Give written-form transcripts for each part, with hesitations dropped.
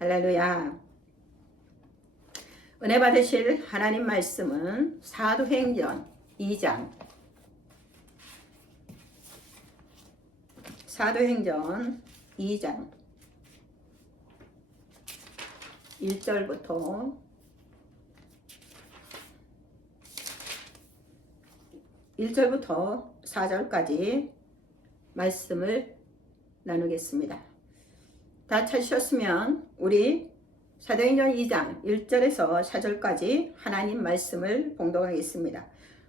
할렐루야. 은혜 받으실 하나님 말씀은 사도행전 2장 사도행전 2장 1절부터 4절까지 말씀을 나누겠습니다. 다 찾으셨으면 우리 사도행전 2장 1절에서 4절까지 하나님 말씀을 봉독하겠습니다.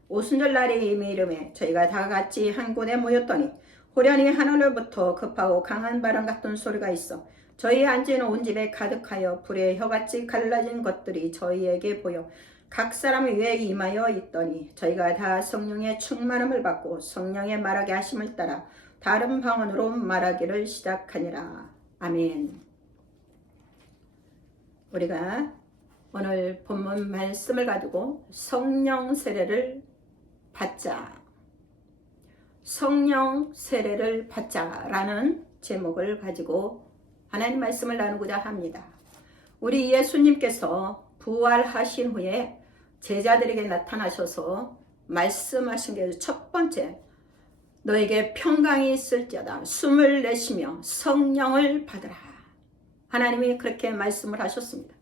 오순절 날의 예미 이름에 저희가 다 같이 한 곳에 모였더니 호련히 하늘로부터 급하고 강한 바람 같은 소리가 있어 저희 앉은 온 집에 가득하여 불의 혀같이 갈라진 것들이 저희에게 보여 각 사람 위에 임하여 있더니 저희가 다 성령의 충만함을 받고 성령의 말하게 하심을 따라 다른 방언으로 말하기를 시작하니라. 아멘. 우리가 오늘 본문 말씀을 가지고 성령 세례를 받자, 성령 세례를 받자라는 제목을 가지고 하나님 말씀을 나누고자 합니다. 우리 예수님께서 부활하신 후에 제자들에게 나타나셔서 말씀하신 게 첫 번째, 너에게 평강이 있을지어다 숨을 내쉬며 성령을 받으라. 하나님이 그렇게 말씀을 하셨습니다.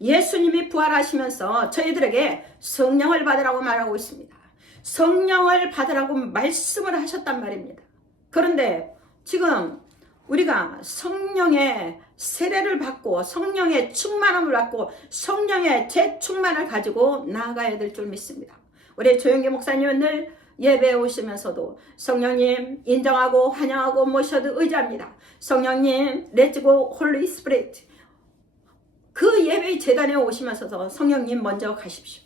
예수님이 부활하시면서 저희들에게 성령을 받으라고 말하고 있습니다. 성령을 받으라고 말씀을 하셨단 말입니다. 그런데 지금 우리가 성령의 세례를 받고 성령의 충만함을 받고 성령의 재충만을 가지고 나아가야 될 줄 믿습니다. 우리 조영기 목사님은 늘 예배에 오시면서도 성령님 인정하고 환영하고 모셔도 의지합니다. 성령님 렛츠고 홀리 스피릿. 그 예배 재단에 오시면서도 성령님 먼저 가십시오.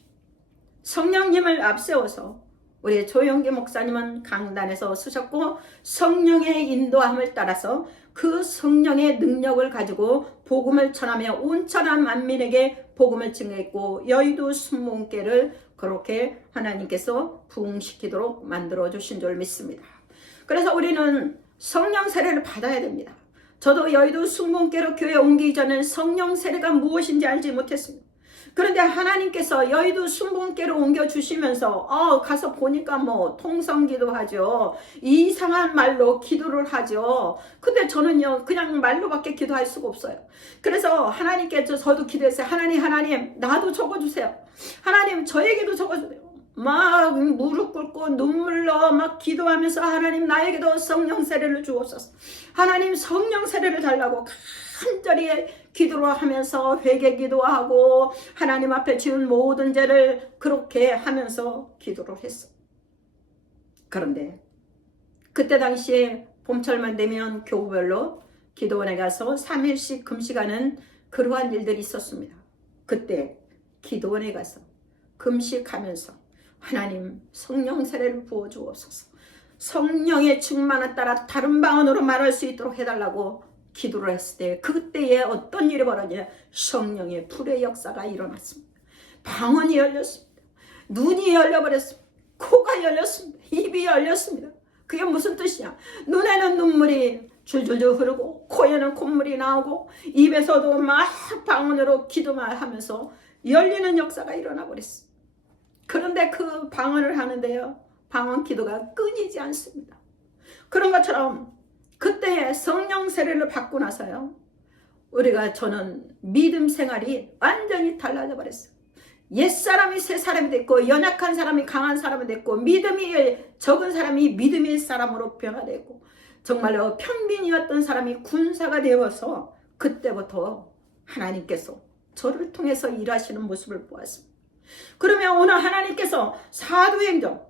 성령님을 앞세워서 우리 조영기 목사님은 강단에서 서셨고 성령의 인도함을 따라서 그 성령의 능력을 가지고 복음을 전하며 온천한 만민에게 복음을 증거했고 여의도 순복음교회를 그렇게 하나님께서 부흥시키도록 만들어주신 줄 믿습니다. 그래서 우리는 성령 세례를 받아야 됩니다. 저도 여의도 순복음교회로 교회 옮기기 전에 성령 세례가 무엇인지 알지 못했습니다. 그런데 하나님께서 여의도 순복음교회로 옮겨주시면서 가서 보니까 뭐 통성기도 하죠. 이상한 말로 기도를 하죠. 근데 저는요 그냥 말로밖에 기도할 수가 없어요. 그래서 하나님께 저도 기도했어요. 하나님 나도 적어주세요. 하나님 저에게도 적어주세요. 막 무릎 꿇고 눈물로 막 기도하면서 하나님 나에게도 성령 세례를 주옵소서. 하나님 성령 세례를 달라고 간절히 기도를 하면서 회개 기도하고 하나님 앞에 지은 모든 죄를 그렇게 하면서 기도를 했어. 그런데 그때 당시에 봄철만 되면 교구별로 기도원에 가서 3일씩 금식하는 그러한 일들이 있었습니다. 그때 기도원에 가서 금식하면서 하나님 성령 세례를 부어주옵소서. 성령의 충만에 따라 다른 방언으로 말할 수 있도록 해달라고 기도를 했을 때 그때에 어떤 일이 벌어지냐 성령의 불의 역사가 일어났습니다. 방언이 열렸습니다. 눈이 열려버렸습니다. 코가 열렸습니다. 입이 열렸습니다. 그게 무슨 뜻이냐? 눈에는 눈물이 줄줄줄 흐르고 코에는 콧물이 나오고 입에서도 막 방언으로 기도만 하면서 열리는 역사가 일어나 버렸습니다. 그런데 그 방언을 하는데요 방언 기도가 끊이지 않습니다. 그런 것처럼 그때 성령 세례를 받고 나서요 저는 믿음 생활이 완전히 달라져 버렸어요. 옛사람이 새 사람이 됐고 연약한 사람이 강한 사람이 됐고 믿음이 적은 사람이 믿음의 사람으로 변화되고 정말로 평민이었던 사람이 군사가 되어서 그때부터 하나님께서 저를 통해서 일하시는 모습을 보았습니다. 그러면 오늘 하나님께서 사도행전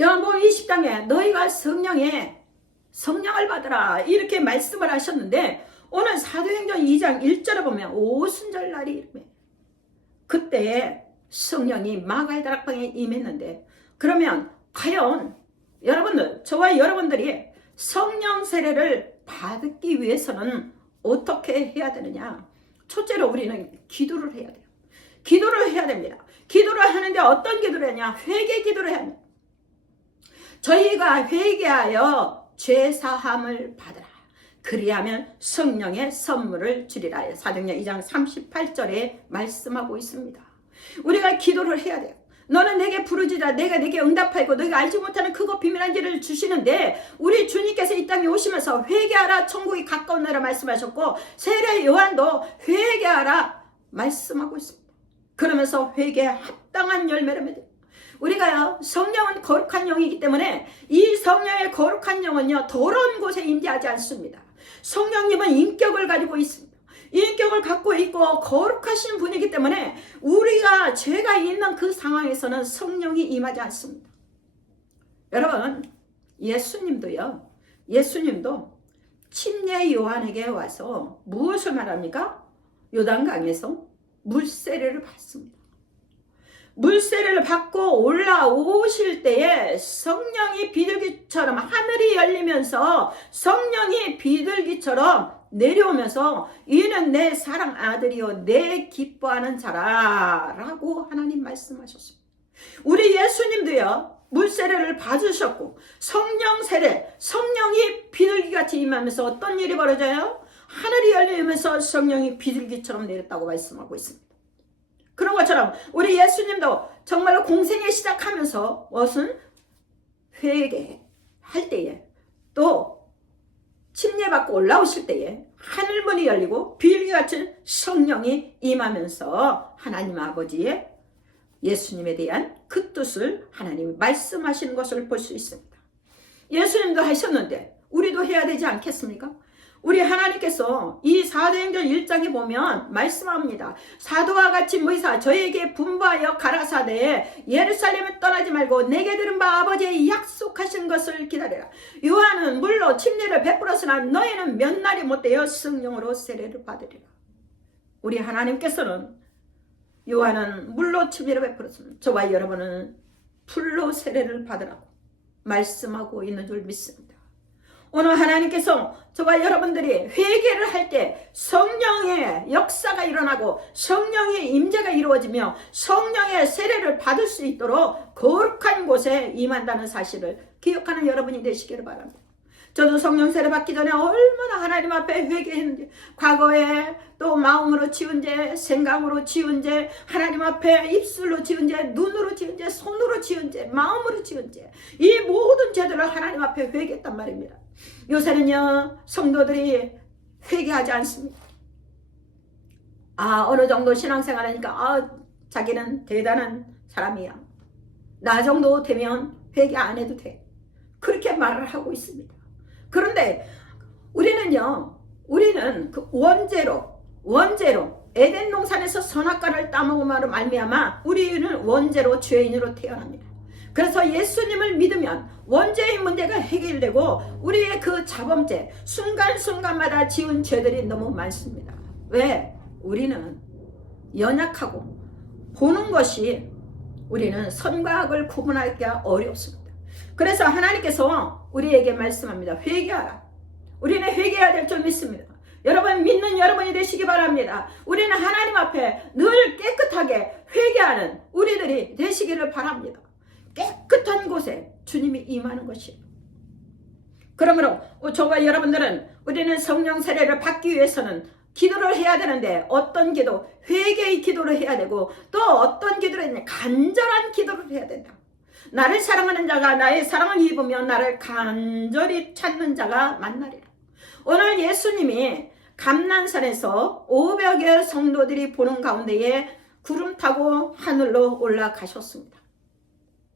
요한복음 20장에 너희가 성령을 받으라 이렇게 말씀을 하셨는데 오늘 사도행전 2장 1절에 보면 오순절 날이 이름에 그때 성령이 마가의 다락방에 임했는데 그러면 과연 여러분들 저와 여러분들이 성령 세례를 받기 위해서는 어떻게 해야 되느냐? 첫째로 우리는 기도를 해야 돼요. 기도를 해야 됩니다. 기도를 하는데 어떤 기도를 하냐? 회개 기도를 해야 합니다. 저희가 회개하여 죄사함을 받으라. 그리하면 성령의 선물을 주리라. 사도행전 2장 38절에 말씀하고 있습니다. 우리가 기도를 해야 돼요. 너는 내게 부르짖으라. 내가 내게 응답하고 너희가 알지 못하는 크고 비밀한 길을 주시는데, 우리 주님께서 이 땅에 오시면서 회개하라, 천국이 가까운 나라 말씀하셨고, 세례 요한도 회개하라 말씀하고 있습니다. 그러면서 회개에 합당한 열매를 맺어요. 우리가요, 성령은 거룩한 영이기 때문에 이 성령의 거룩한 영은요, 더러운 곳에 임재하지 않습니다. 성령님은 인격을 가지고 있습니다. 인격을 갖고 있고 거룩하신 분이기 때문에 우리가 죄가 있는 그 상황에서는 성령이 임하지 않습니다. 여러분, 예수님도 침례 요한에게 와서 무엇을 말합니까? 요단강에서 물세례를 받습니다. 물세례를 받고 올라오실 때에 성령이 비둘기처럼, 하늘이 열리면서 성령이 비둘기처럼 내려오면서 이는 내 사랑 아들이요 내 기뻐하는 자라 라고 하나님 말씀하셨습니다. 우리 예수님도요, 물세례를 받으셨고 성령 세례, 성령이 비둘기같이 임하면서 어떤 일이 벌어져요? 하늘이 열리면서 성령이 비둘기처럼 내렸다고 말씀하고 있습니다. 그런 것처럼 우리 예수님도 정말로 공생에 시작하면서 무슨 회개할 때에, 또 침례받고 올라오실 때에 하늘문이 열리고 비둘기 같은 성령이 임하면서 하나님 아버지의 예수님에 대한 그 뜻을 하나님이 말씀하시는 것을 볼 수 있습니다. 예수님도 하셨는데 우리도 해야 되지 않겠습니까? 우리 하나님께서 이 사도행전 1장에 보면 말씀합니다. 사도와 같이 모이사 저에게 분부하여 가라사대 예루살렘에 떠나지 말고 내게 들은 바 아버지의 약속하신 것을 기다리라. 요한은 물로 침례를 베풀었으나 너희는 몇 날이 못되어 성령으로 세례를 받으리라. 우리 하나님께서는 요한은 물로 침례를 베풀었으나 저와 여러분은 불로 세례를 받으라고 말씀하고 있는 줄 믿습니다. 오늘 하나님께서 저와 여러분들이 회개를 할 때 성령의 역사가 일어나고 성령의 임재가 이루어지며 성령의 세례를 받을 수 있도록 거룩한 곳에 임한다는 사실을 기억하는 여러분이 되시기를 바랍니다. 저도 성령 세례 받기 전에 얼마나 하나님 앞에 회개했는지, 과거에 또 마음으로 지은 죄, 생각으로 지은 죄, 하나님 앞에 입술로 지은 죄, 눈으로 지은 죄, 손으로 지은 죄, 마음으로 지은 죄, 이 모든 죄들을 하나님 앞에 회개했단 말입니다. 요새는요, 성도들이 회개하지 않습니다. 어느 정도 신앙생활 하니까 자기는 대단한 사람이야, 나 정도 되면 회개 안 해도 돼, 그렇게 말을 하고 있습니다. 그런데 우리는 그 원죄로 에덴 동산에서 선악과를 따먹음으로 말미암아 우리는 원죄로 죄인으로 태어납니다. 그래서 예수님을 믿으면 원죄의 문제가 해결되고 우리의 그 자범죄, 순간순간마다 지은 죄들이 너무 많습니다. 왜? 우리는 연약하고 보는 것이, 우리는 선과 악을 구분하기가 어렵습니다. 그래서 하나님께서 우리에게 말씀합니다. 회개하라. 우리는 회개해야 될 줄 믿습니다. 여러분, 믿는 여러분이 되시기 바랍니다. 우리는 하나님 앞에 늘 깨끗하게 회개하는 우리들이 되시기를 바랍니다. 깨끗한 곳에 주님이 임하는 것이에요. 그러므로 저와 여러분들은, 우리는 성령 세례를 받기 위해서는 기도를 해야 되는데, 어떤 기도? 회개의 기도를 해야 되고, 또 어떤 기도를 해야 되냐? 간절한 기도를 해야 된다. 나를 사랑하는 자가 나의 사랑을 입으며 나를 간절히 찾는 자가 만나리라. 오늘 예수님이 감난산에서 500여 성도들이 보는 가운데에 구름 타고 하늘로 올라가셨습니다.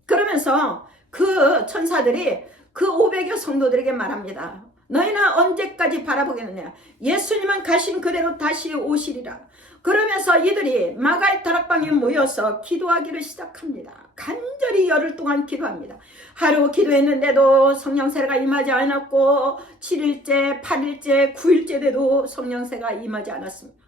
그러면서 그 천사들이 그 500여 성도들에게 말합니다. 너희는 언제까지 바라보겠느냐? 예수님은 가신 그대로 다시 오시리라. 그러면서 이들이 마갈 다락방에 모여서 기도하기를 시작합니다. 간절히 열흘 동안 기도합니다. 하루 기도했는데도 성령세례가 임하지 않았고, 7일째, 8일째, 9일째 돼도 성령세례가 임하지 않았습니다.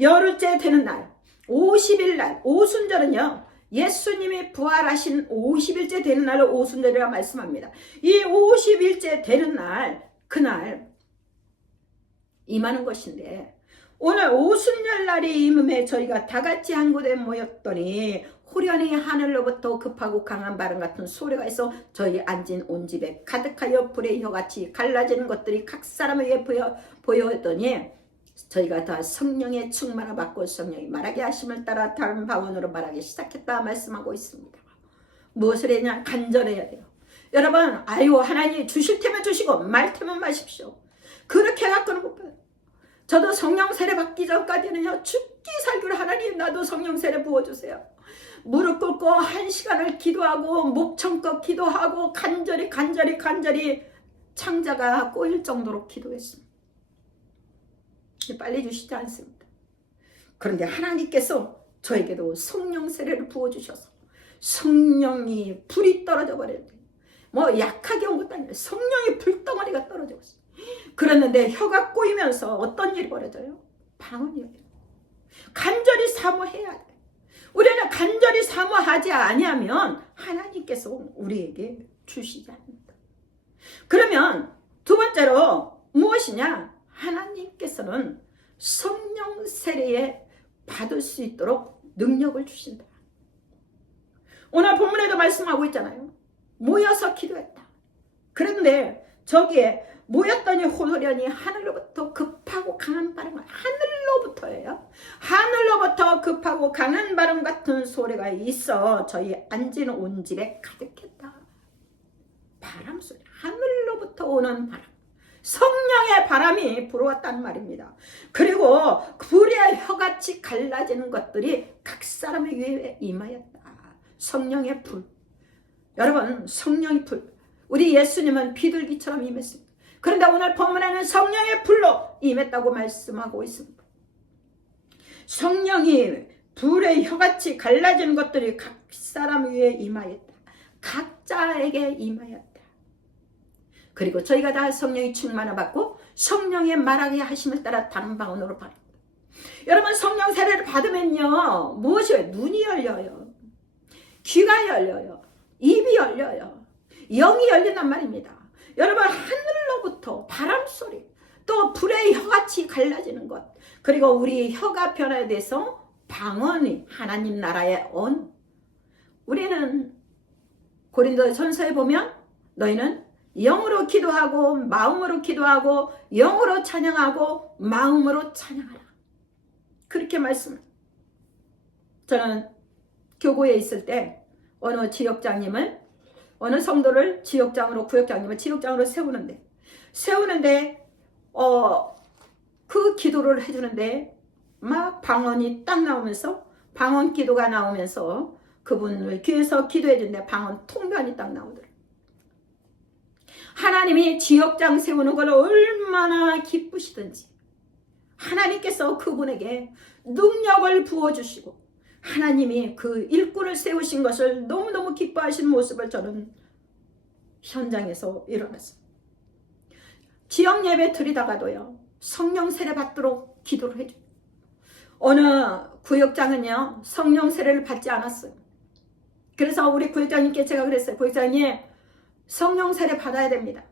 열흘째 되는 날, 50일 날, 오순절은요, 예수님이 부활하신 50일째 되는 날을 오순절이라고 말씀합니다. 이 50일째 되는 날, 그날 임하는 것인데, 오늘 오순절 날이 임음에 저희가 다 같이 한 곳에 모였더니 호련히 하늘로부터 급하고 강한 바람 같은 소리가 있어 저희 앉은 온 집에 가득하여 불의 혀같이 갈라지는 것들이 각 사람에 의해 보였더니 저희가 다 성령의 충만을 받고 성령이 말하게 하심을 따라 다른 방언으로 말하기 시작했다 말씀하고 있습니다. 무엇을 해야 간절해야 돼요. 여러분, 아유 하나님 주실 테면 주시고 말 테면 마십시오. 그렇게 갖고는 못 봐요. 저도 성령 세례 받기 전까지는요, 죽기 살기로 하나님 나도 성령 세례 부어주세요. 무릎 꿇고 1시간을 기도하고 목청껏 기도하고 간절히 창자가 꼬일 정도로 기도했습니다. 빨리 주시지 않습니다. 그런데 하나님께서 저에게도 성령 세례를 부어주셔서 성령이 불이 떨어져 버렸는데, 뭐 약하게 온 것도 아니에요. 성령이 불덩어리가 떨어져 버렸어요. 그랬는데 혀가 꼬이면서 어떤 일이 벌어져요? 방언이에요. 간절히 사모해야 돼. 우리는 간절히 사모하지 아니하면 하나님께서 우리에게 주시지 않는다. 그러면 두 번째로 무엇이냐? 하나님께서는 성령 세례에 받을 수 있도록 능력을 주신다. 오늘 본문에도 말씀하고 있잖아요. 모여서 기도했다. 그런데 저기에 모였더니 호련히 하늘로부터 급하고 강한 바람, 하늘로부터예요. 하늘로부터 급하고 강한 바람 같은 소리가 있어 저희 앉은 온 집에 가득했다. 바람 소리, 하늘로부터 오는 바람, 성령의 바람이 불어왔단 말입니다. 그리고 불의 혀같이 갈라지는 것들이 각 사람의 위에 임하였다. 성령의 불. 여러분, 성령의 불. 우리 예수님은 비둘기처럼 임했습니다. 그런데 오늘 본문에는 성령의 불로 임했다고 말씀하고 있습니다. 성령이 불의 혀같이 갈라진 것들이 각 사람 위에 임하였다. 각자에게 임하였다. 그리고 저희가 다 성령이 충만을 받고 성령의 말하게 하심을 따라 다른 방언으로 받습니다. 여러분, 성령 세례를 받으면요, 무엇이에요? 눈이 열려요. 귀가 열려요. 입이 열려요. 영이 열린단 말입니다. 여러분, 하늘로부터 바람소리, 또 불의 혀같이 갈라지는 것, 그리고 우리 혀가 변화돼서 방언이 하나님 나라의 언어. 우리는 고린도전서에 보면 너희는 영으로 기도하고 마음으로 기도하고 영으로 찬양하고 마음으로 찬양하라. 그렇게 말씀합니다. 저는 교구에 있을 때 어느 지역장님을, 어느 성도를 지역장으로, 구역장님을 지역장으로 세우는데 그 기도를 해주는데 막 방언이 딱 나오면서, 방언 기도가 나오면서 그분을 귀에서 기도해 주는데 방언 통변이 딱 나오더라고요. 하나님이 지역장 세우는 걸 얼마나 기쁘시든지 하나님께서 그분에게 능력을 부어주시고 하나님이 그 일꾼을 세우신 것을 너무너무 기뻐하신 모습을 저는 현장에서 일어났습니다. 지역 예배 드리다가도요, 성령 세례 받도록 기도를 해줘요. 어느 구역장은요, 성령 세례를 받지 않았어요. 그래서 우리 구역장님께 제가 그랬어요. 구역장님, 성령 세례 받아야 됩니다.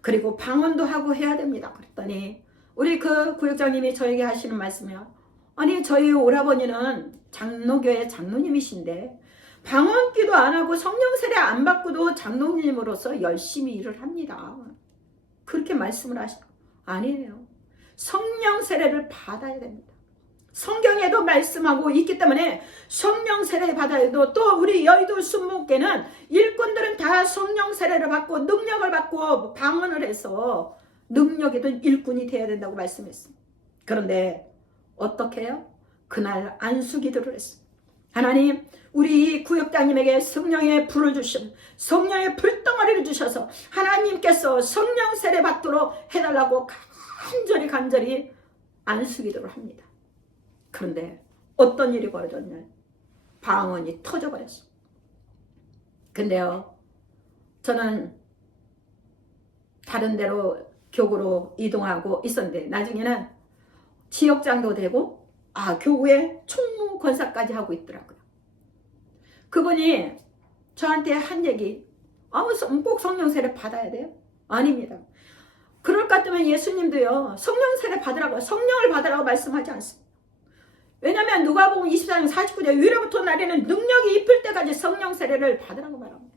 그리고 방언도 하고 해야 됩니다. 그랬더니 우리 그 구역장님이 저에게 하시는 말씀이요, 아니 저희 오라버니는 장로교회 장로님이신데 방언기도 안 하고 성령 세례 안 받고도 장로님으로서 열심히 일을 합니다. 그렇게 말씀을 하시고, 아니에요. 성령 세례를 받아야 됩니다. 성경에도 말씀하고 있기 때문에 성령 세례 받아야 해도, 또 우리 여의도 순목교는 일꾼들은 다 성령 세례를 받고 능력을 받고 방언을 해서 능력이든 일꾼이 돼야 된다고 말씀했습니다. 그런데 어떻게 해요? 그날 안수기도를 했습니다. 하나님, 우리 구역장님에게 성령의 불을 주시면 성령의 불덩어리를 주셔서 하나님께서 성령 세례 받도록 해달라고 간절히 안수기도를 합니다. 그런데 어떤 일이 벌어졌냐? 방언이 터져버렸어요. 근데요, 저는 다른 데로 교구로 이동하고 있었는데 나중에는 지역장도 되고 교구에 총무 권사까지 하고 있더라고요. 그분이 저한테 한 얘기, 꼭 성령 세례 받아야 돼요? 아닙니다. 그럴 것 같으면 예수님도요, 성령 세례 받으라고, 성령을 받으라고 말씀하지 않습니다. 왜냐하면 누가복음 24장 49절 위로부터 나리는 능력이 입힐 때까지 성령 세례를 받으라고 말합니다.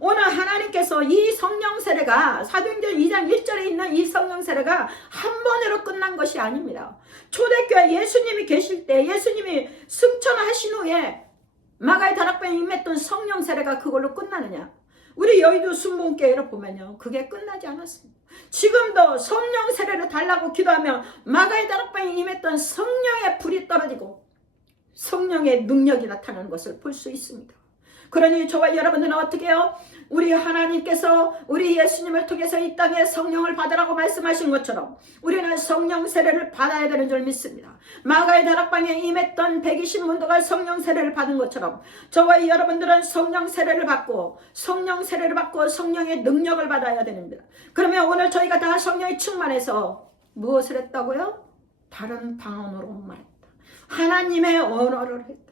오늘 하나님께서 이 성령 세례가 사도행전 2장 1절에 있는 이 성령 세례가 한 번으로 끝난 것이 아닙니다. 초대교회 예수님이 계실 때 예수님이 승천하신 후에 마가의 다락방에 임했던 성령 세례가 그걸로 끝나느냐? 우리 여의도 순복음교회를 보면요, 그게 끝나지 않았습니다. 지금도 성령 세례를 달라고 기도하면 마가의 다락방에 임했던 성령의 불이 떨어지고 성령의 능력이 나타나는 것을 볼 수 있습니다. 그러니 저와 여러분들은 어떻게 해요? 우리 하나님께서 우리 예수님을 통해서 이 땅에 성령을 받으라고 말씀하신 것처럼 우리는 성령 세례를 받아야 되는 줄 믿습니다. 마가의 다락방에 임했던 120문도가 성령 세례를 받은 것처럼 저와 여러분들은 성령 세례를 받고 성령의 능력을 받아야 됩니다. 그러면 오늘 저희가 다 성령이 충만해서 무엇을 했다고요? 다른 방언으로 말했다. 하나님의 언어를 했다.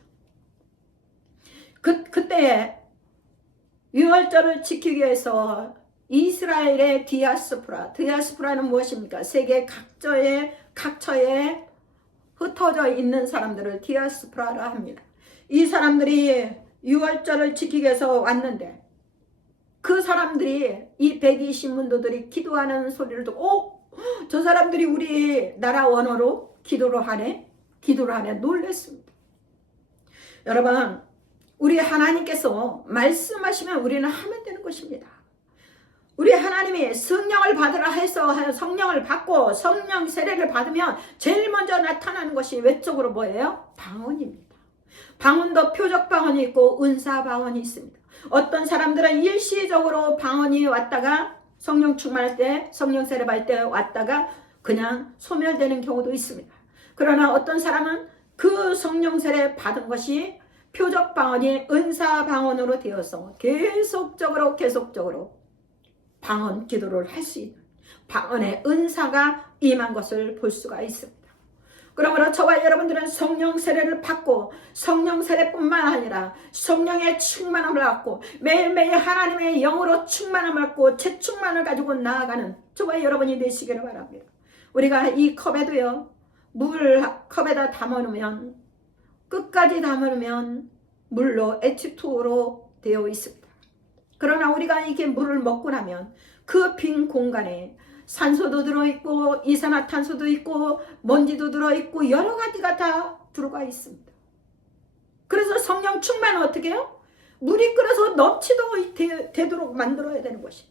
그때에 유월절을 지키기 위해서 이스라엘의 디아스포라는 무엇입니까? 세계 각처에 흩어져 있는 사람들을 디아스포라라 합니다. 이 사람들이 유월절을 지키기 위해서 왔는데 그 사람들이 이 120문도들이 기도하는 소리를 듣고 저 사람들이 우리 나라 언어로 기도를 하네 놀랬습니다. 여러분, 우리 하나님께서 말씀하시면 우리는 하면 되는 것입니다. 우리 하나님이 성령을 받으라 해서 성령을 받고 성령 세례를 받으면 제일 먼저 나타나는 것이 외적으로 뭐예요? 방언입니다. 방언도 표적 방언이 있고 은사 방언이 있습니다. 어떤 사람들은 일시적으로 방언이 왔다가 성령 충만할 때 성령 세례 받을 때 왔다가 그냥 소멸되는 경우도 있습니다. 그러나 어떤 사람은 그 성령 세례 받은 것이 표적 방언이 은사 방언으로 되어서 계속적으로 방언 기도를 할 수 있는 방언의 은사가 임한 것을 볼 수가 있습니다. 그러므로 저와 여러분들은 성령 세례를 받고 성령 세례뿐만 아니라 성령의 충만함을 받고 매일매일 하나님의 영으로 충만함을 받고 재충만을 가지고 나아가는 저와 여러분이 되시기를 바랍니다. 우리가 이 컵에도요, 물 컵에다 담아놓으면 끝까지 담아놓으면 물로 H2O로 되어 있습니다. 그러나 우리가 이렇게 물을 먹고 나면 그 빈 공간에 산소도 들어있고 이산화탄소도 있고 먼지도 들어있고 여러 가지가 다 들어가 있습니다. 그래서 성령 충만은 어떻게 해요? 물이 끓어서 넘치도록 되도록 만들어야 되는 것이.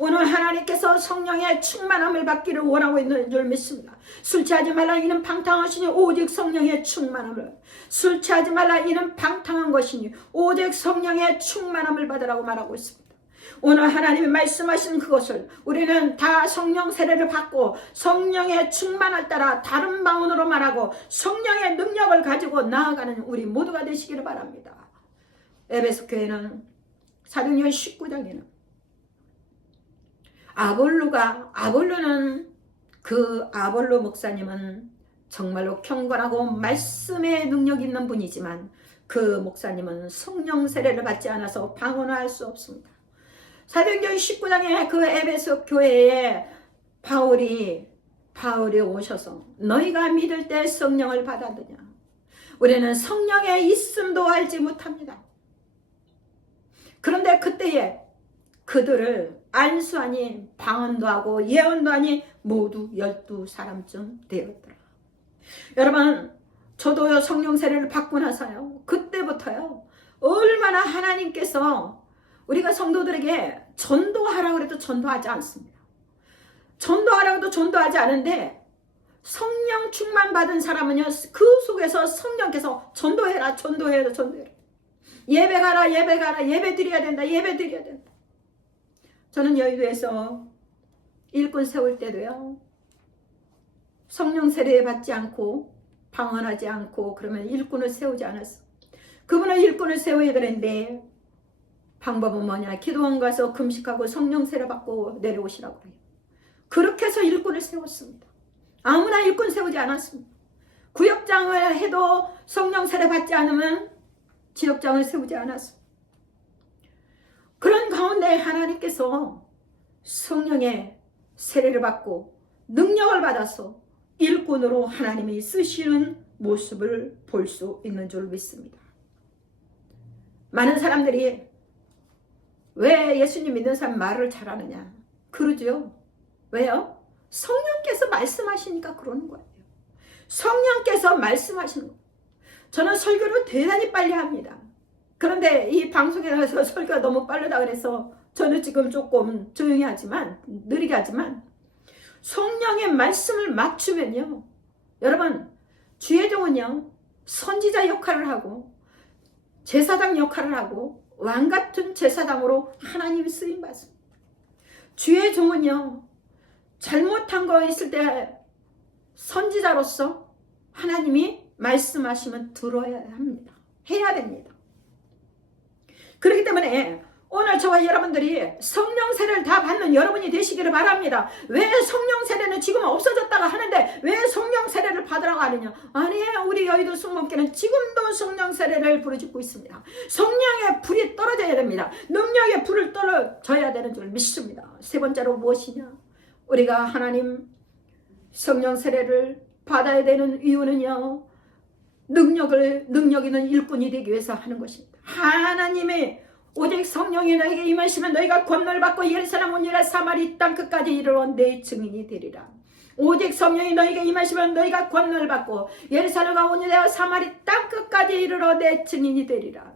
오늘 하나님께서 성령의 충만함을 받기를 원하고 있는 줄 믿습니다. 술 취하지 말라 이는 방탕하시니 오직 성령의 충만함을. 술 취하지 말라 이는 방탕한 것이니 오직 성령의 충만함을 받으라고 말하고 있습니다. 오늘 하나님이 말씀하신 그것을 우리는 다 성령 세례를 받고 성령의 충만을 따라 다른 방언으로 말하고 성령의 능력을 가지고 나아가는 우리 모두가 되시기를 바랍니다. 에베소 교회는 사도행전 19장에는 아볼로 목사님은 정말로 경건하고 말씀에 능력 있는 분이지만 그 목사님은 성령 세례를 받지 않아서 방언을 할 수 없습니다. 사도행전 19장에 그 에베소 교회에 바울이 오셔서 너희가 믿을 때 성령을 받았느냐? 우리는 성령의 있음도 알지 못합니다. 그런데 그때에 그들을 안수하니 방언도 하고 예언도 하니 모두 12사람쯤 되었더라. 여러분, 저도요 성령 세례를 받고 나서요 그때부터요 얼마나 하나님께서 우리가 성도들에게 전도하라고 해도 전도하지 않습니다. 전도하라고 해도 전도하지 않은데 성령 충만 받은 사람은요 그 속에서 성령께서 전도해라. 예배 가라. 예배 드려야 된다. 저는 여의도에서 일꾼 세울 때도요 성령 세례 받지 않고 방언하지 않고 그러면 일꾼을 세우지 않았어. 그분은 일꾼을 세워야 되는데 방법은 뭐냐? 기도원 가서 금식하고 성령 세례 받고 내려오시라고 해요. 그렇게 해서 일꾼을 세웠습니다. 아무나 일꾼 세우지 않았습니다. 구역장을 해도 성령 세례 받지 않으면 지역장을 세우지 않았습니다. 그런 가운데 하나님께서 성령의 세례를 받고 능력을 받아서 일꾼으로 하나님이 쓰시는 모습을 볼 수 있는 줄 믿습니다. 많은 사람들이 왜 예수님 믿는 사람 말을 잘하느냐 그러죠. 왜요? 성령께서 말씀하시니까 그러는 거예요. 성령께서 말씀하시는 거예요. 저는 설교를 대단히 빨리 합니다. 그런데 이 방송에 나가서 설교가 너무 빠르다 그래서 저는 지금 조금 조용히 하지만, 느리게 하지만 성령의 말씀을 맞추면요, 여러분, 주의 종은요 선지자 역할을 하고 제사장 역할을 하고 왕같은 제사장으로 하나님이 쓰임받습니다. 주의 종은요 잘못한 거 있을 때 선지자로서 하나님이 말씀하시면 들어야 합니다. 해야 됩니다. 그렇기 때문에 오늘 저와 여러분들이 성령 세례를 다 받는 여러분이 되시기를 바랍니다. 왜 성령 세례는 지금 없어졌다가 하는데 왜 성령 세례를 받으라고 하느냐? 아니에요. 우리 여의도 성목교는 지금도 성령 세례를 부르짖고 있습니다. 성령의 불이 떨어져야 됩니다. 능력의 불을 떨어져야 되는 줄 믿습니다. 세 번째로 무엇이냐? 우리가 하나님 성령 세례를 받아야 되는 이유는요, 능력 있는 일꾼이 되기 위해서 하는 것입니다. 하나님의 오직 성령이 너에게 임하시면 너희가 권능을 받고 예루살렘 온유라 사마리 땅 끝까지 이르러 내 증인이 되리라. 오직 성령이 너에게 임하시면 너희가 권능을 받고 예루살렘과 온유라 사마리 땅 끝까지 이르러 내 증인이 되리라.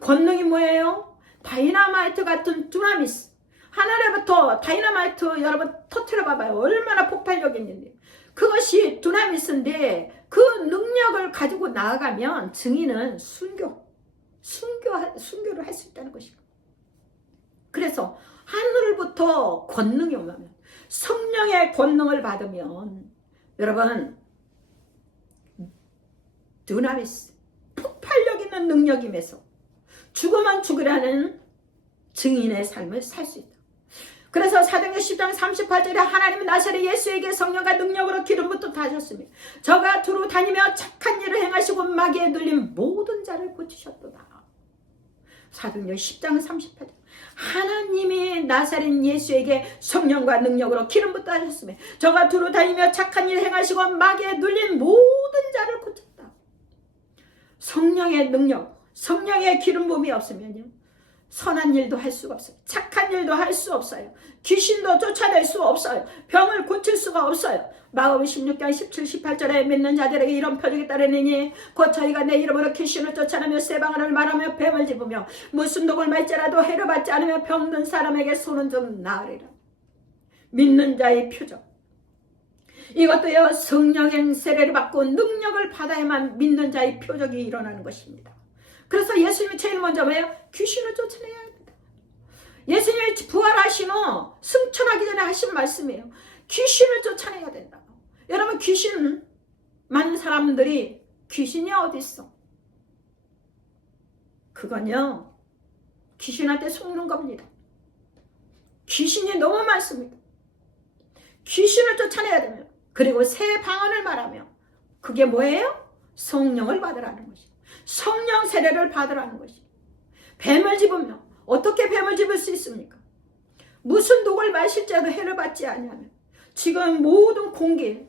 권능이 뭐예요? 다이나마이트 같은 두나미스. 하늘에부터 다이나마이트 여러분 터트려 봐봐요. 얼마나 폭발력 있는데. 그것이 두나미스인데 그 능력을 가지고 나아가면 증인은 순교를 할 수 있다는 것입니다. 그래서 하늘부터 권능이 오면, 성령의 권능을 받으면 여러분 두나미스, 폭발력 있는 능력임에서 죽으면 죽으라는 증인의 삶을 살 수 있다. 그래서 사도행전 10장 38절에 하나님은 나사렛 예수에게 성령과 능력으로 기름부터 다셨습니다. 저가 두루 다니며 착한 일을 행하시고 마귀에 눌린 모든 자를 고치셨도다. 사도행전 10장 38절 하나님이 나사렛 예수에게 성령과 능력으로 기름부터 하셨으며 저가 두루 다니며 착한 일을 행하시고 마귀에 눌린 모든 자를 고쳤다. 성령의 능력, 성령의 기름 부음이 없으면요 선한 일도 할 수가 없어요. 착한 일도 할 수 없어요. 귀신도 쫓아낼 수 없어요. 병을 고칠 수가 없어요. 마가복음 16장 17, 18절에 믿는 자들에게 이런 표적이 따르느니 곧 저희가 내 이름으로 귀신을 쫓아내며 쇠방언을 말하며 뱀을 집으며 무슨 독을 말지라도 해를 받지 않으며 병든 사람에게 손은 좀 나으리라. 믿는 자의 표적. 이것도요 성령의 세례를 받고 능력을 받아야만 믿는 자의 표적이 일어나는 것입니다. 그래서 예수님이 제일 먼저 왜요? 귀신을 쫓아내야 합니다. 예수님이 부활하신 후 승천하기 전에 하신 말씀이에요. 귀신을 쫓아내야 된다. 여러분 귀신, 많은 사람들이 귀신이 어디 있어? 그건요 귀신한테 속는 겁니다. 귀신이 너무 많습니다. 귀신을 쫓아내야 됩니다. 그리고 새 방언을 말하며 그게 뭐예요? 성령을 받으라는 것이에요. 성령 세례를 받으라는 것이에요. 뱀을 집으며 어떻게 뱀을 집을 수 있습니까? 무슨 독을 마실지라도 해를 받지 아니하면 지금 모든 공기,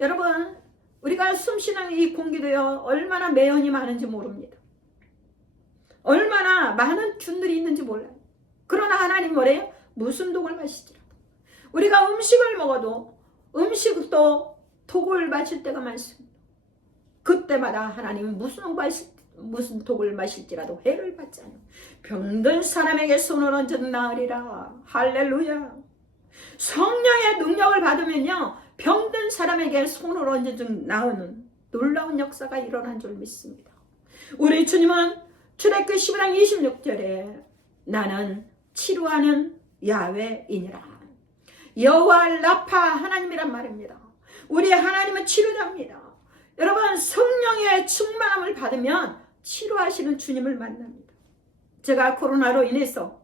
여러분 우리가 숨쉬는 이 공기도요 얼마나 매연이 많은지 모릅니다. 얼마나 많은 균들이 있는지 몰라요. 그러나 하나님 뭐래요? 무슨 독을 마시지라도. 우리가 음식을 먹어도 음식도 독을 마실 때가 많습니다. 그때마다 하나님은 무슨 독을 마실지라도 해를 받지 않아요. 병든 사람에게 손을 얹어 나으리라. 할렐루야. 성령의 능력을 받으면요 병든 사람에게 손을 얹어 나으는 놀라운 역사가 일어난 줄 믿습니다. 우리 주님은 출애굽기 15장 26절에 나는 치료하는 야훼이니라. 여호와 라파 하나님이란 말입니다. 우리 하나님은 치료자입니다. 여러분 성령의 충만함을 받으면 치료하시는 주님을 만납니다. 제가 코로나로 인해서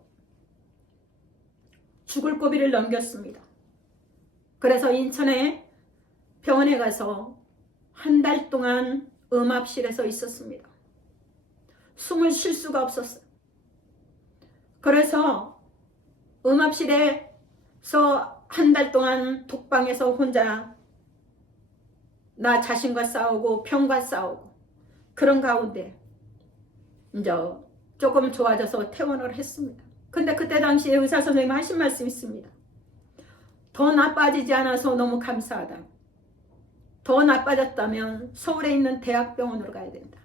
죽을 고비를 넘겼습니다. 그래서 인천에 병원에 가서 한 달 동안 음압실에서 있었습니다. 숨을 쉴 수가 없었어요. 그래서 음압실에서 한 달 동안 독방에서 혼자 나 자신과 싸우고 병과 싸우고 그런 가운데 이제 조금 좋아져서 퇴원을 했습니다. 근데 그때 당시에 의사 선생님이 하신 말씀이 있습니다. 더 나빠지지 않아서 너무 감사하다. 더 나빠졌다면 서울에 있는 대학병원으로 가야 된다.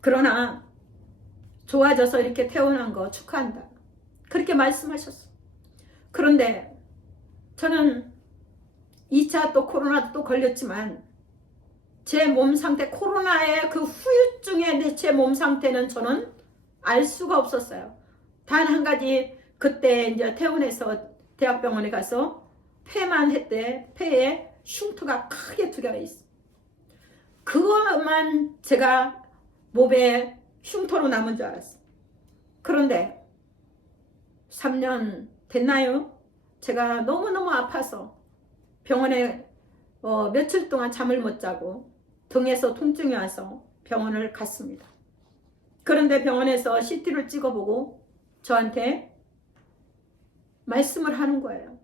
그러나 좋아져서 이렇게 퇴원한 거 축하한다. 그렇게 말씀하셨어. 그런데 저는 2차 또 코로나도 또 걸렸지만 제 몸 상태, 코로나의 그 후유증의 제 몸 상태는 저는 알 수가 없었어요. 단 한 가지, 그때 이제 퇴원해서 대학병원에 가서 폐만 했대. 폐에 흉터가 크게 2개가 있어. 그것만 제가 몸에 흉터로 남은 줄 알았어. 그런데 3년 됐나요? 제가 너무너무 아파서 병원에 며칠 동안 잠을 못 자고 등에서 통증이 와서 병원을 갔습니다. 그런데 병원에서 CT를 찍어보고 저한테 말씀을 하는 거예요.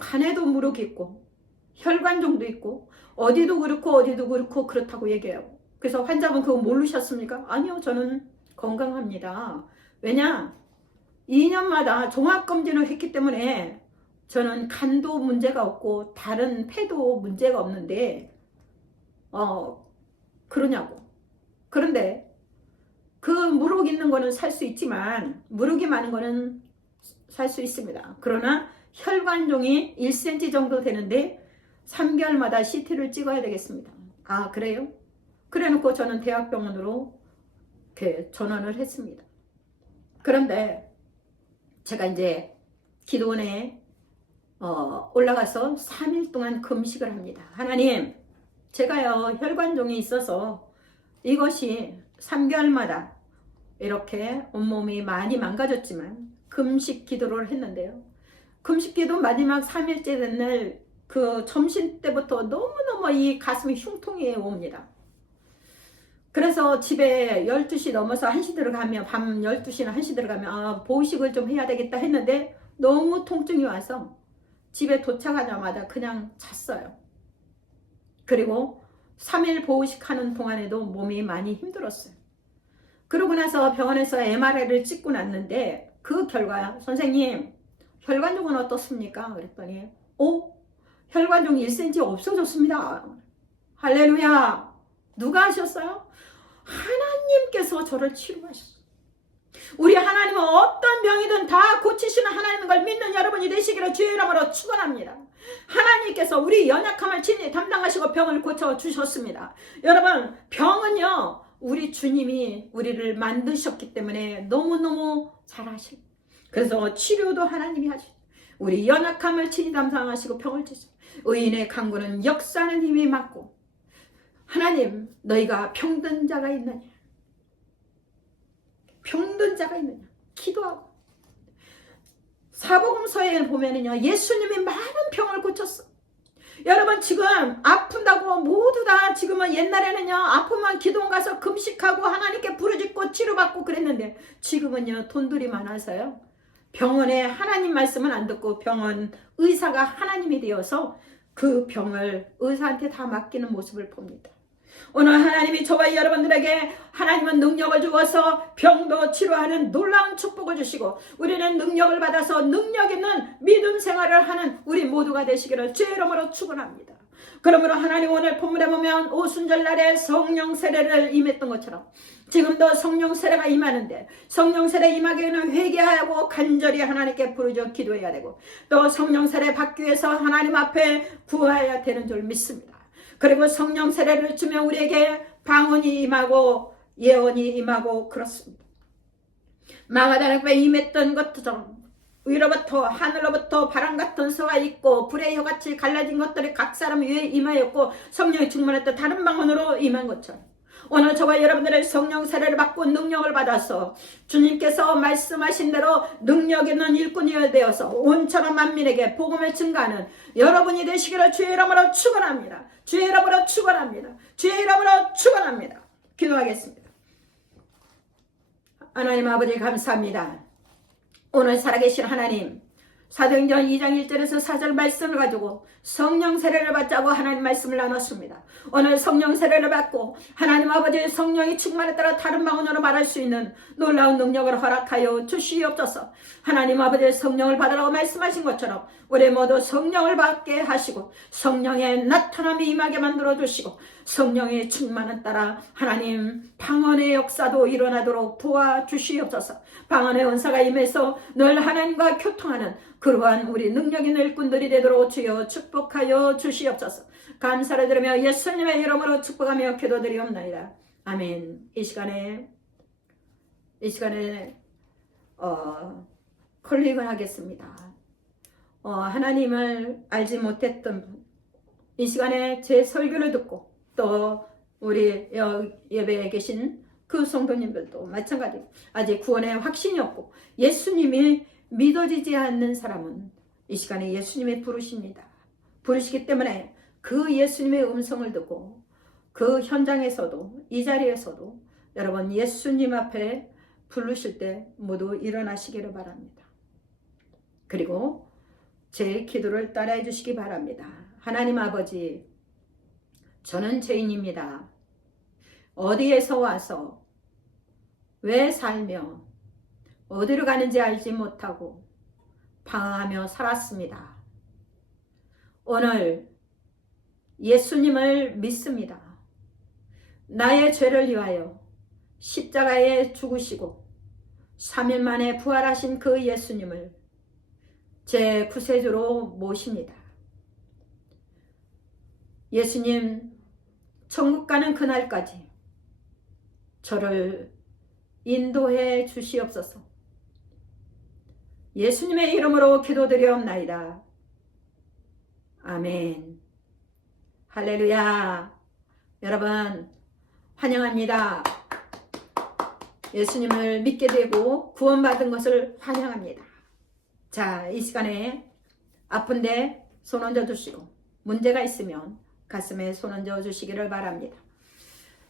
간에도 무력이 있고 혈관종도 있고 어디도 그렇고 그렇다고 얘기해요. 그래서 환자분 그거 모르셨습니까? 아니요, 저는 건강합니다. 왜냐? 2년마다 종합검진을 했기 때문에 저는 간도 문제가 없고 다른 폐도 문제가 없는데 그러냐고. 그런데 그 무릎 있는 거는 살 수 있지만 무릎이 많은 거는 살 수 있습니다. 그러나 혈관종이 1cm 정도 되는데 3개월마다 CT를 찍어야 되겠습니다. 아, 그래요? 그래 놓고 저는 대학병원으로 이렇게 전원을 했습니다. 그런데 제가 이제 기도원에 올라가서 3일 동안 금식을 합니다. 하나님, 제가요 혈관종이 있어서 이것이 3개월마다 이렇게 온몸이 많이 망가졌지만 금식 기도를 했는데요. 금식 기도 마지막 3일째 된 날 그 점심 때부터 너무너무 이 가슴이 흉통이 옵니다. 그래서 집에 12시 넘어서 1시 들어가면, 밤 12시나 1시 들어가면 보식을 좀 해야 되겠다 했는데 너무 통증이 와서 집에 도착하자마자 그냥 잤어요. 그리고 3일 보식하는 동안에도 몸이 많이 힘들었어요. 그러고 나서 병원에서 MRI를 찍고 났는데 그 결과, 선생님 혈관종은 어떻습니까? 그랬더니 혈관종 1cm 없어졌습니다. 할렐루야. 누가 하셨어요? 하나님께서 저를 치료하셨어요. 우리 하나님은 어떤 병이든 다 고치시는 하나님인 걸 믿는 여러분이 되시기를 주의 이름으로 축원합니다. 하나님께서 우리 연약함을 친히 담당하시고 병을 고쳐주셨습니다. 여러분, 병은요 우리 주님이 우리를 만드셨기 때문에 너무너무 잘하시고, 그래서 치료도 하나님이 하시고 우리 연약함을 친히 담당하시고 병을 치시고, 의인의 강구는 역사하는 힘이 맞고, 하나님 너희가 병든 자가 있느냐, 병든 자가 있느냐 기도하고, 사복음서에 보면은요 예수님이 많은 병을 고쳤어. 여러분, 지금 아픈다고 모두 다, 지금은 옛날에는요 아프면 기도원 가서 금식하고 하나님께 부르짖고 치료받고 그랬는데 지금은요 돈들이 많아서요 병원에 하나님 말씀은 안 듣고 병원 의사가 하나님이 되어서 그 병을 의사한테 다 맡기는 모습을 봅니다. 오늘 하나님이 저와 여러분들에게 하나님은 능력을 주어서 병도 치료하는 놀라운 축복을 주시고 우리는 능력을 받아서 능력 있는 믿음 생활을 하는 우리 모두가 되시기를 주의 이름으로 축원합니다. 그러므로 하나님 오늘 본문에 보면 오순절날에 성령 세례를 임했던 것처럼 지금도 성령 세례가 임하는데, 성령 세례 임하기에는 회개하고 간절히 하나님께 부르짖어 기도해야 되고, 또 성령 세례 받기 위해서 하나님 앞에 구해야 되는 줄 믿습니다. 그리고 성령 세례를 주면 우리에게 방언이 임하고 예언이 임하고 그렇습니다. 마가다락에 임했던 것처럼 위로부터 하늘로부터 바람 같은 소가 있고 불의 혀같이 갈라진 것들이 각 사람 위에 임하였고 성령이 충만했던 다른 방언으로 임한 것처럼 오늘 저와 여러분들의 성령 세례를 받고 능력을 받아서 주님께서 말씀하신 대로 능력 있는 일꾼이 되어서 온천한 만민에게 복음을 증가하는 여러분이 되시기를 주의 이름으로 축원합니다. 주의 이름으로 축원합니다. 주의 이름으로 축원합니다. 기도하겠습니다. 하나님 아버지 감사합니다. 오늘 살아계신 하나님, 사도행전 2장 1절에서 4절 말씀을 가지고 성령 세례를 받자고 하나님 말씀을 나눴습니다. 오늘 성령 세례를 받고 하나님 아버지의 성령이 충만에 따라 다른 방언으로 말할 수 있는 놀라운 능력을 허락하여 주시옵소서. 하나님 아버지의 성령을 받으라고 말씀하신 것처럼 우리 모두 성령을 받게 하시고 성령의 나타남이 임하게 만들어 주시고 성령의 충만에 따라 하나님 방언의 역사도 일어나도록 도와주시옵소서. 방언의 은사가 임해서 늘 하나님과 교통하는 그러한 우리 능력 있는 일꾼들이 되도록 주여 축복하여 주시옵소서. 감사를 드리며 예수님의 이름으로 축복하며 기도드리옵나이다. 아멘. 이 시간에 콜링을 하겠습니다. 하나님을 알지 못했던 분, 이 시간에 제 설교를 듣고 또 우리 예배에 계신 그 성도님들도 마찬가지 아직 구원의 확신이 없고 예수님이 믿어지지 않는 사람은 이 시간에 예수님이 부르십니다. 부르시기 때문에 그 예수님의 음성을 듣고 그 현장에서도 이 자리에서도 여러분 예수님 앞에 부르실 때 모두 일어나시기를 바랍니다. 그리고 제 기도를 따라해 주시기 바랍니다. 하나님 아버지, 저는 죄인입니다. 어디에서 와서 왜 살며 어디로 가는지 알지 못하고 방황하며 살았습니다. 오늘 예수님을 믿습니다. 나의 죄를 위하여 십자가에 죽으시고 3일 만에 부활하신 그 예수님을 제 구세주로 모십니다. 예수님, 천국 가는 그날까지 저를 인도해 주시옵소서. 예수님의 이름으로 기도드리옵나이다. 아멘. 할렐루야. 여러분 환영합니다. 예수님을 믿게 되고 구원받은 것을 환영합니다. 자, 이 시간에 아픈데 손 얹어 주시고 문제가 있으면 가슴에 손 얹어 주시기를 바랍니다.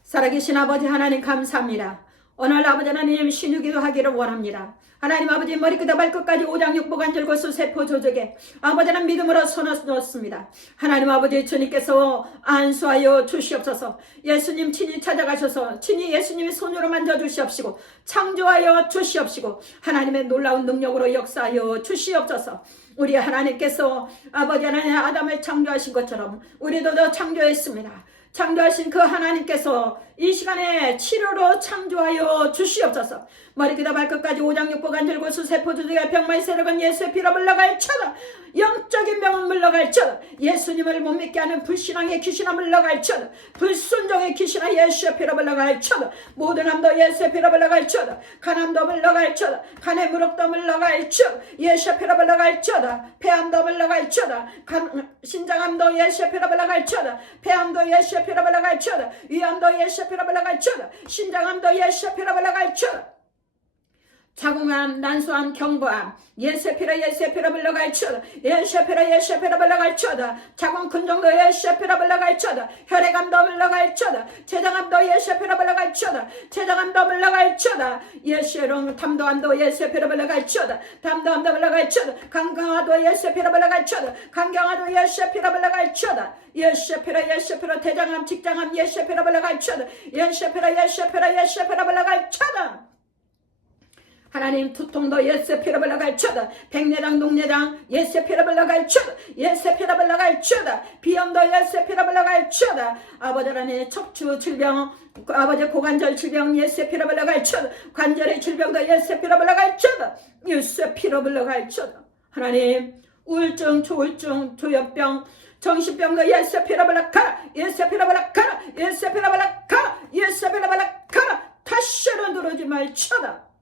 살아계신 아버지 하나님 감사합니다. 오늘 아버지 하나님 신유기도 하기를 원합니다. 하나님 아버지 머리끝에 발끝까지 오장육부 관절 골수 세포 조직에 아버지는 믿음으로 손을 넣었습니다. 하나님 아버지 주님께서 안수하여 주시옵소서. 예수님 친히 찾아가셔서 친히 예수님이 손으로 만져주시옵시고 창조하여 주시옵시고 하나님의 놀라운 능력으로 역사하여 주시옵소서. 우리 하나님께서 아버지 하나님 아담을 창조하신 것처럼 우리도 더 창조했습니다. 창조하신 그 하나님께서 이 시간에 치료로 창조하여 주시옵소서. 머리끝에 발끝까지 오장육부 관절 골수 세포 조직의 병마의 세력은 예수의 피로 물러갈지어다. 영적인 병은 물러갈지어다. 예수님을 못 믿게 하는 불신앙의 귀신아 물러갈지어다. 불순종의 귀신아 예수의 피로 물러갈지어다. 모든 암도 예수의 피로 물러갈지어다. 간암도 물러갈지어다. 간의 무력도 물러갈지어다. 예수의 피로 물러갈지어다. 폐암도 물러갈지어다. 신장암도 예수의 피로 물러갈지어다. 폐암도 예수의 피로 물러갈지어다. 위암도 예수의 피로 물러갈지어다. 신장암도 예수의 피로 물러갈지어다. 자궁암, 난소암, 경부암 예수의 피로 물러갈지어다. 예수의 피로 물러갈지어다. 자궁 근종도 예수의 피로 물러갈지어다. 혈액암도 물러갈지어다. 췌장암도 예수의 피로 물러갈지어다. 췌장암도 물러갈지어다. 예수의 담도암도 예수의 피로 물러갈지어다. 담도암도 물러갈지어다. 간경화도 예수의 피로 물러갈지어다. 간경화도 예수의 피로 물러갈지어다. 예수의 피로 대장암, 직장암 예수의 피로 물러갈지어다. 예수의 피로 물러갈지어다. 하나님 두통도 예수의 피로 물러갈지어다. 백내장, 녹내장 예수의 피로 물러갈지어다. 예수의 피로 물러갈지어다. 비염도 예수의 피로 물러갈지어다. 아버지 하나님 척추 질병, 아버지 고관절 질병 예수의 피로 물러갈지어다. 관절의 질병도 예수의 피로 물러갈지어다. 예수의 피로 물러갈지어다. 하나님 우울증, 조울증, 조현병, 정신병도 예수의 피로 물러가라. 예수의 피로 물러가라. 예수의 피로 물러가라. 예수의 피로 물러가라. 다시는 누르지 말지어다.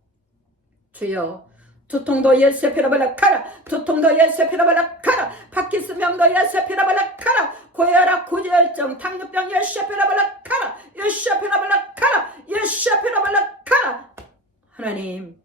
주여 두통도 예수의 피로 물러가라. 두통도 예수의 피로 물러가라. 파킨슨병도 예수의 피로 물러가라. 고혈압, 고지혈증, 당뇨병 예수의 피로 물러가라. 예수의 피로 물러가라. 예수의 피로 물러가라. 하나님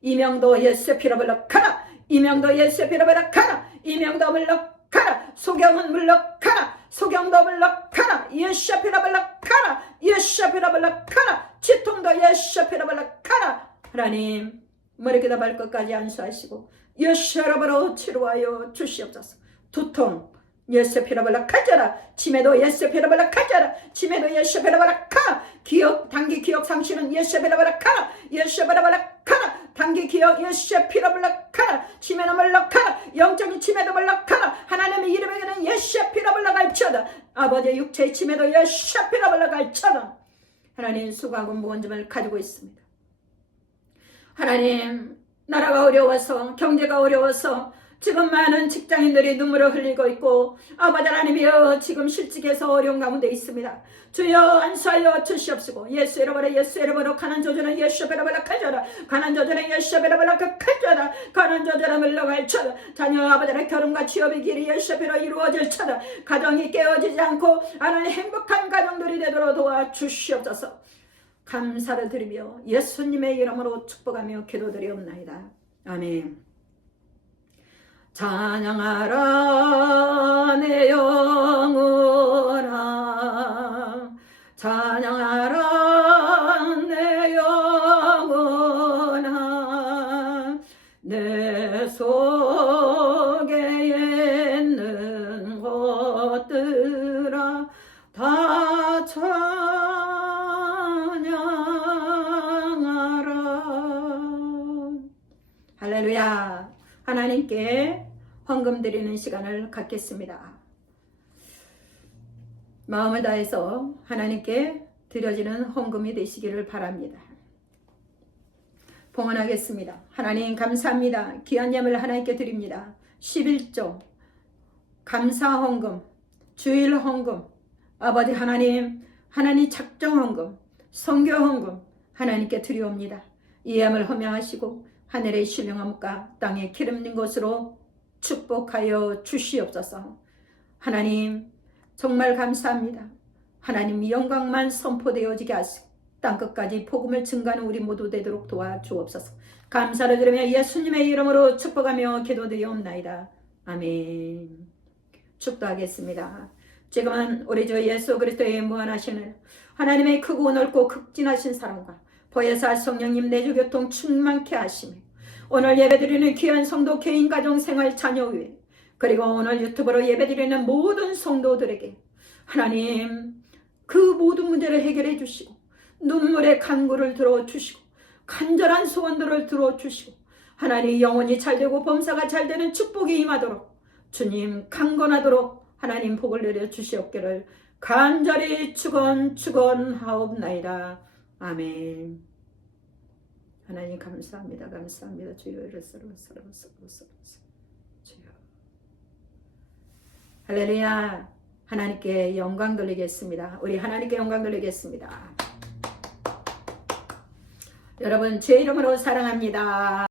이명도 예수의 피로 물러가라. 이명도 예수의 피로 물러가라. 이명도 물러가라. 소경은 물러가라. 소경도 물러가라. 예수의 피로 물러가라. 예수의 피로 물러가라. 치통도 예수의 피로 물러가라. 하나님 머리기다 발끝까지 안수하시고 예수의 이름으로 치료하여 주시옵소서. 두통 예수의 피로 발락하자라. 치매도 예수의 피로 발락하자라. 치매도 예수의 피로 발락하. 기억 단기 기억 상실은 예수의 피로 발락하라. 예수의 피로 발락하라. 단기 기억 예수의 피로 발락하라. 치매는 발락하라. 영적인 치매도 발락하라. 하나님의 이름에는 예수의 피로 발락할지어다. 아버지의 육체의 치매도 예수의 피로 발락할지어다. 하나님 수고하고 무거운 짐을 가지고 있습니다. 하나님 나라가 어려워서 경제가 어려워서 지금 많은 직장인들이 눈물을 흘리고 있고 아버지 하나님이여 지금 실직에서 어려운 가운데 있습니다. 주여 안수하여 주시옵시고 예수 이름으로 예수 이름으로 가난 조절은 예수 이름으로 가져라. 가난 조절은 예수 이름으로 가져라. 가난 조절은 물러갈쳐다. 자녀 아버지의 결혼과 취업의 길이 예수 이름으로 이루어질쳐다. 가정이 깨어지지 않고 하나님 행복한 가정들이 되도록 도와주시옵소서. 감사를 드리며 예수님의 이름으로 축복하며 기도드리옵나이다. 아멘. 찬양하라 내 영혼아 찬양하라 내 영혼아 내 속에 있는 것들아 다 찬양하라. 할렐루야. 하나님께 헌금 드리는 시간을 갖겠습니다. 마음을 다해서 하나님께 드려지는 헌금이 되시기를 바랍니다. 봉헌하겠습니다. 하나님 감사합니다. 귀한 예물 하나님께 드립니다. 11조 감사 헌금, 주일 헌금, 아버지 하나님 작정 헌금, 선교 헌금 하나님께 드리옵니다. 이 예물 허명하시고 하늘의 신령함과 땅의 기름진 곳으로 축복하여 주시옵소서. 하나님 정말 감사합니다. 하나님 영광만 선포되어지게 하시고 땅끝까지 복음을 증가하는 우리 모두 되도록 도와주옵소서. 감사를 드리며 예수님의 이름으로 축복하며 기도드리옵나이다. 아멘. 축도하겠습니다. 지금은 우리 주 예수 그리스도의 무한하신 하나님의 크고 넓고 극진하신 사랑과 보혜사 성령님 내주교통 충만케 하시며 오늘 예배드리는 귀한 성도 개인 가정 생활 자녀 위에 그리고 오늘 유튜브로 예배드리는 모든 성도들에게 하나님 그 모든 문제를 해결해 주시고 눈물의 간구를 들어주시고 간절한 소원들을 들어주시고 하나님 영혼이 잘되고 범사가 잘되는 축복이 임하도록 주님 강건하도록 하나님 복을 내려 주시옵기를 간절히 축원하옵나이다. 아멘. 하나님 감사합니다. 감사합니다. 주여 주여. 할렐루야. 하나님께 영광 돌리겠습니다. 우리 하나님께 영광 돌리겠습니다. 여러분 제 이름으로 사랑합니다.